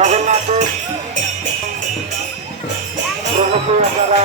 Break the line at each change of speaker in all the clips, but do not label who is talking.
জগন্নাথের প্রভুকে আপনারা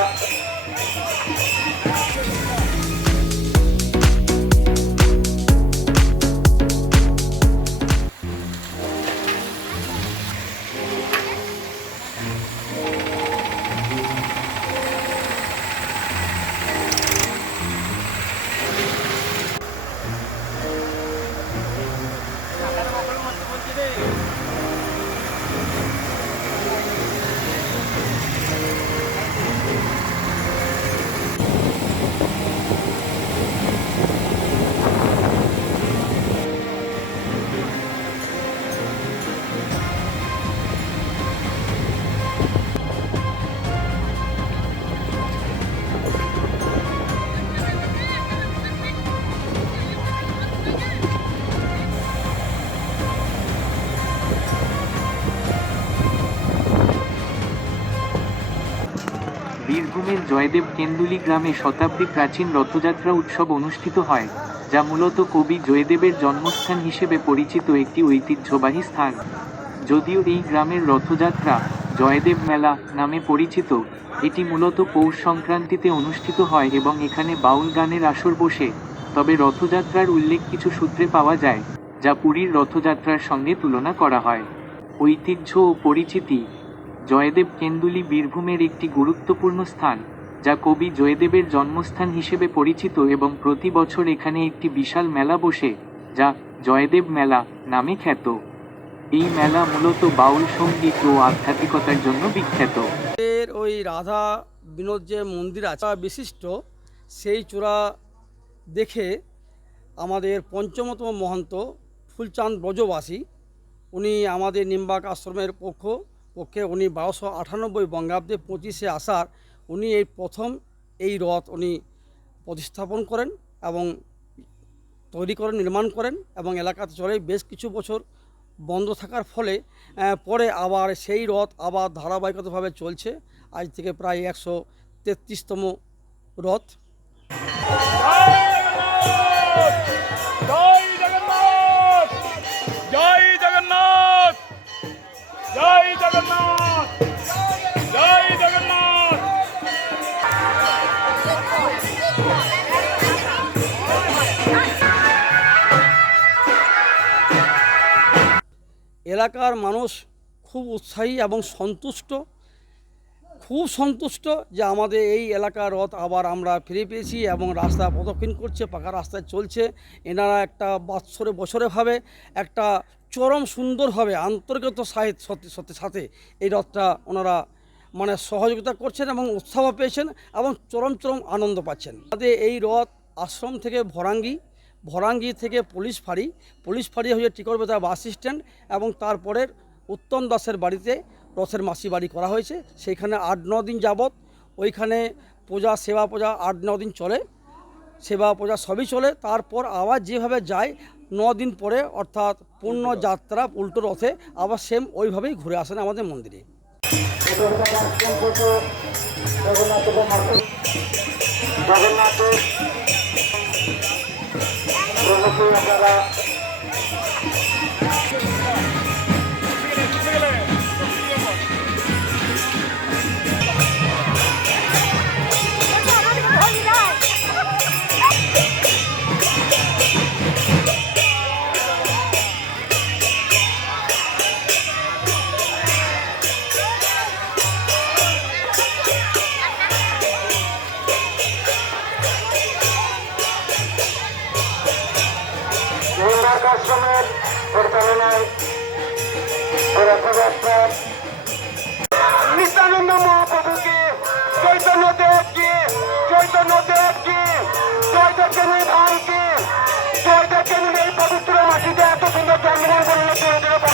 বীরভূমের জয়দেব কেন্দুলি গ্রামে শতাব্দী প্রাচীন রথযাত্রা উৎসব অনুষ্ঠিত হয়, যা মূলত কবি জয়দেবের জন্মস্থান হিসেবে পরিচিত একটি ঐতিহ্যবাহী স্থান। যদিও এই গ্রামের রথযাত্রা জয়দেব মেলা নামে পরিচিত, এটি মূলত পৌষ সংক্রান্তিতে অনুষ্ঠিত হয় এবং এখানে বাউল গানের আসর বসে, তবে রথযাত্রার উল্লেখ কিছু সূত্রে পাওয়া যায়, যা পুরীর রথযাত্রার সঙ্গে তুলনা করা হয়। ঐতিহ্য ও পরিচিতি জয়দেব কেন্দুলি বীরভূমের একটি গুরুত্বপূর্ণ স্থান, যা কবি জয়দেবের জন্মস্থান হিসেবে পরিচিত এবং প্রতি বছর এখানে একটি বিশাল মেলা বসে, যা জয়দেব মেলা নামে খ্যাত। এই মেলা মূলত বাউল সংগীত ও আধ্যাত্মিকতার জন্য বিখ্যাত।
এর ওই রাধা বিনোদ যে মন্দির আছে বিশিষ্ট, সেই চূড়া দেখে আমাদের পঞ্চমতম মহন্ত ফুলচাঁদ ব্রজবাসী, উনি আমাদের নিম্বাক আশ্রমের পক্ষ পক্ষে উনি বারোশো আটানব্বই বঙ্গাব্দে পঁচিশে আসার উনি এই প্রথম এই রথ উনি প্রতিস্থাপন করেন এবং তৈরি করেন নির্মাণ করেন এবং এলাকাতে চলে বেশ কিছু বছর বন্ধ থাকার ফলে পরে আবার সেই রথ আবার ধারাবাহিকতাভাবে চলছে। আজ থেকে প্রায় একশো তেত্রিশতম রথ। এলাকার মানুষ খুব উৎসাহী এবং সন্তুষ্ট, খুব সন্তুষ্ট যে আমাদের এই এলাকার রথ আবার আমরা ফিরে পেয়েছি এবং রাস্তা প্রদক্ষিণ করছে, পাকা রাস্তায় চলছে। এনারা একটা বাৎসরে বছরেভাবে একটা চরম সুন্দরভাবে আন্তর্গত সাহিত্য সত্যি সাথে এই রথটা ওনারা মানে সহযোগিতা করছেন এবং উৎসাহ পেয়েছেন এবং চরম চরম আনন্দ পাচ্ছেন। আমাদের এই রথ আশ্রম থেকে ভরাঙ্গি ভরাঙ্গি থেকে পুলিশ ফাঁড়ি। পুলিশ ফাঁড়ি হয়ে টিকরবেতা বাস স্ট্যান্ড এবং তারপরের উত্তম দাসের বাড়িতে রথের মাসি বাড়ি করা হয়েছে। সেইখানে আট ন দিন যাবৎ ওইখানে পূজা সেবা পূজা আট ন দিন চলে। সেবা পূজা সবই চলে। তারপর আবার যেভাবে যায় ন দিন পরে অর্থাৎ পূর্ণ যাত্রা উল্টো রথে আবার সেম ওইভাবেই ঘুরে আসেন আমাদের মন্দিরে।
জগন্নাথের প্রভুকে আপনারা নির্মাক আশ্রমের পরিচালনায় রথযাত্রার নিত্যানন্দ মহাপ্রভুকে, চৈতন্য দেবকে চৈতন্য দেবকে চৈতন্য ধামকে চৈতন্য এই পবিত্র মাটিতে এত সুন্দর জন্মগ্রহণ করলে